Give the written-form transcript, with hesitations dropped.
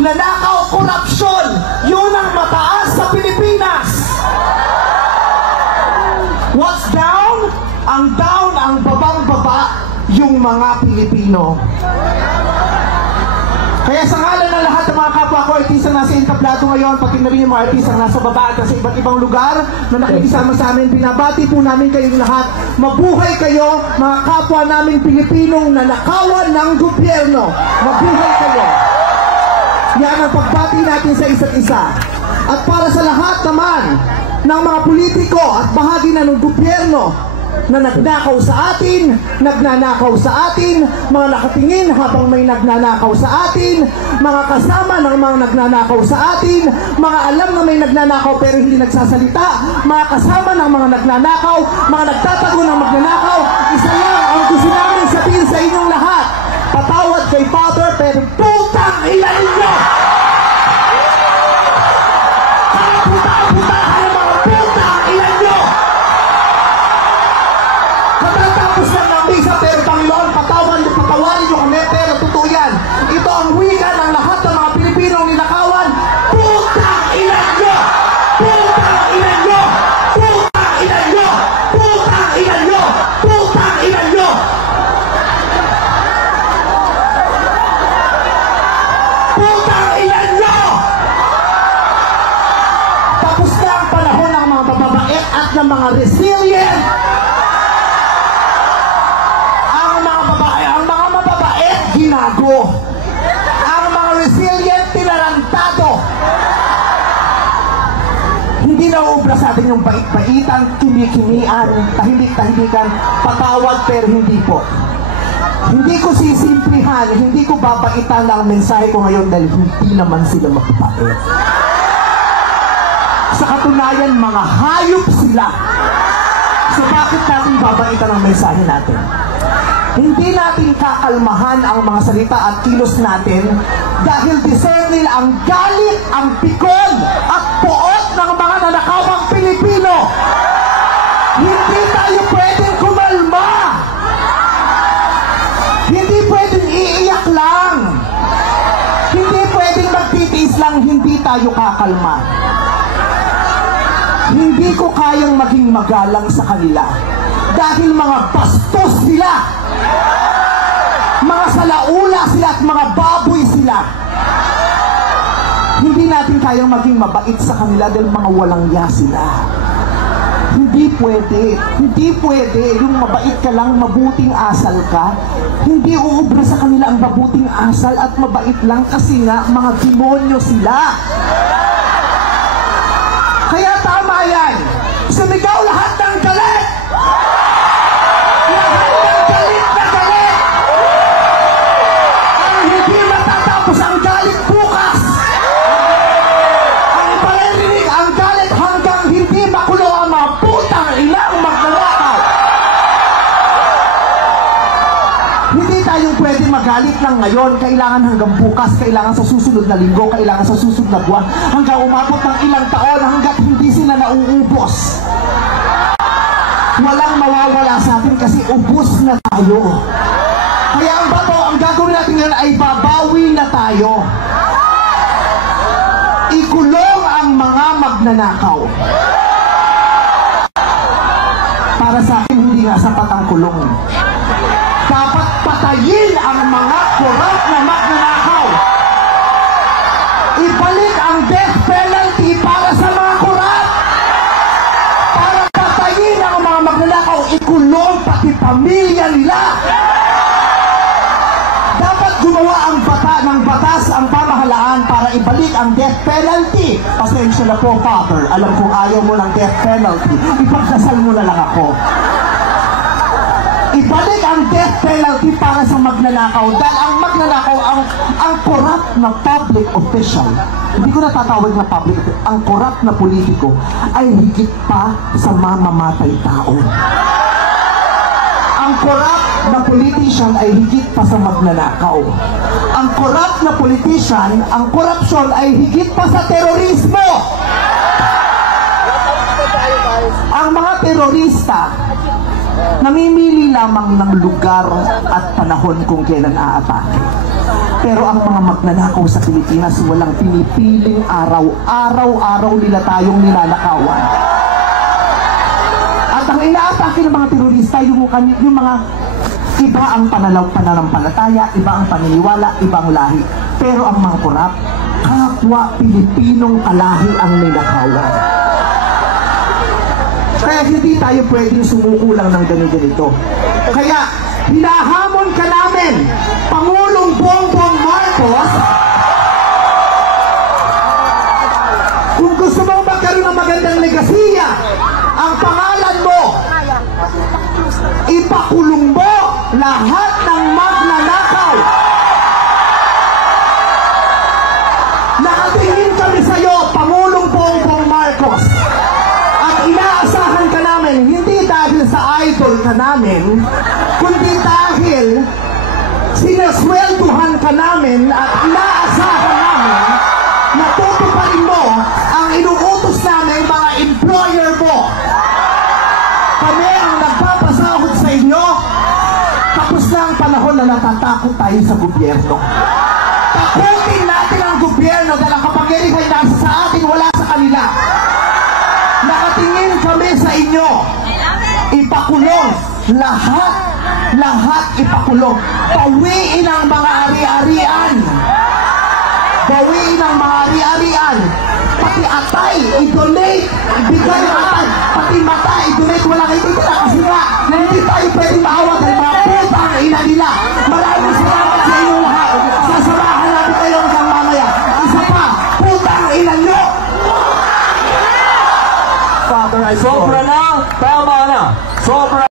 magnanakaw, korupsyon, yun ang mataas sa Pilipinas. What's down? Ang down, ang babang-baba, yung mga Pilipino. Kaya sa ngalan ng lahat ng mga kapwa ko, artistang nasa entablado ngayon, pati na rin yung mga artistang nasa baba at sa iba't ibang lugar na nakikisama sa amin, binabati po namin kayong lahat. Mabuhay kayo, mga kapwa namin Pilipinong nanakawan ng gobyerno. Mabuhay kayo. Yan ang pagbati natin sa isa't isa. At para sa lahat naman ng mga politiko at bahagi na ng gobyerno na nagnakaw sa atin, nagnanakaw sa atin, mga nakatingin habang may nagnanakaw sa atin, mga kasama ng mga nagnanakaw sa atin, mga alam na may nagnanakaw pero hindi nagsasalita, mga kasama ng mga nagnanakaw, mga nagtatago ng magnanakaw. Isa lang ang gusto namin sabihin sa inyong lahat: patawad kay Father, pero putang ina ninyo! Patawarin nyo kami, pero totoo yan. Ito ang wika ng lahat ng mga Pilipinong ninakawan. Putang ina nyo! Putang ina nyo! Putang ina nyo! Putang ina nyo! Putang ina nyo! Putang ina nyo! Tapos na ang panahon ng mga mababait at ng mga resilient. Ginago. Ang mga resilient, tinarantado. Hindi na uubra sa atin yung bait-baitan, kimi-kimian, tahimik-tahimikan, patawad pero hindi po. Hindi ko sisimplihan, hindi ko babaitan ang mensahe ko ngayon dahil hindi naman sila magpapait. Sa katunayan, mga hayop sila. So bakit natin babaitan ang mensahe natin? Hindi natin kakalmahan ang mga salita at kilos natin dahil deserve nila ang galit, ang pikon at poot ng mga nanakawang Pilipino. Hindi tayo pwedeng kumalma. Hindi pwedeng iiyak lang. Hindi pwedeng magtitiis lang, hindi tayo kakalma. Hindi ko kayang maging magalang sa kanila dahil mga bastos sila. Mga salaula sila at mga baboy sila. Hindi natin kayang maging mabait sa kanila dahil mga walang ya sila. Hindi pwede. Hindi pwede. Yung mabait ka lang, mabuting asal ka. Hindi uubra sa kanila ang mabuting asal at mabait lang kasi nga mga demonyo sila. Kaya tama yan. Sumigaw lahat ng galit! Magalit lang ngayon, kailangan hanggang bukas, kailangan sa susunod na linggo, kailangan sa susunod na buwan, hanggang umabot ng ilang taon, hanggat hindi sila nauubos. Walang mawawala sa atin kasi ubos na tayo. Kaya ang bato, ang gagawin natin ngayon ay babawi na tayo. Ikulong ang mga magnanakaw. Para sa akin, hindi nga sapat ang kulong. Dapat patayin ang mga korap na magnanakaw. Ibalik ang death penalty para sa mga korap. Para patayin ang mga magnanakaw, ikulong pati pamilya nila. Dapat gumawa ang batas, ang pamahalaan para ibalik ang death penalty. Pasensya na po, Father. Alam kong ayaw mo ng death penalty. Ipagdasal mo na lang ako. Ibalik ang death penalty para sa magnanakaw dahil ang magnanakaw ang corrupt na public official. Hindi ko natatawag na public official. Ang corrupt na politiko ay higit pa sa mamamatay tao. Ang corrupt na politician ay higit pa sa magnanakaw. Ang corrupt na politician, ang corruption ay higit pa sa terorismo. Ang mga terorista namimili lamang ng lugar at panahon kung kailan aatake. Pero ang mga magnanakaw sa Pilipinas, walang pinipiling araw. Araw-araw nila tayong ninanakawan. At ang inaatake ng mga terorista, yung mga iba ang pananampalataya, iba ang paniniwala, ibang lahi. Pero ang mga korap, kapwa Pilipinong kalahi ang ninakawan. Kaya hindi tayo pwedeng sumuko lang ng ganito. Kaya hinahamon ka namin, Pangulong Bongbong Marcos, kung gusto mong magkaroon ng magandang legasiya, ang pangalan mo, ipakulong mo lahat ng magnanakaw. Nakatingin kami sa iyo, Pangulong Bongbong Marcos. At inaasahan ka namin, hindi dahil sa idol ka namin, kundi dahil sinaswelduhan ka namin at inaasahan namin na tutuparin mo ang inuutos namin mga employer mo. Kami ang nagpapasahod sa inyo. Tapos na ang panahon na natatakot tayo sa gobyerno. Takutin natin ang gobyerno dahil ang kapangyarihan nasa sa atin, wala sa kanila. Nakatingin kami sa inyo. Ipakulong lahat ipakulong. Bawiin ang mga ari-arian. Bawiin ang mga ari-arian. Pati atay, i-donate. Ibigay ang atay. Pati mata, i-donate. Walang ititila kasi nga hindi tayo pwede maawa dahil mga putang ina nila. Maraming salamat sa inyo lahat. Sasarahan natin kayo hanggang mamaya. Isa pa, putang ina nyo. Sobra na, tama na. Sobra.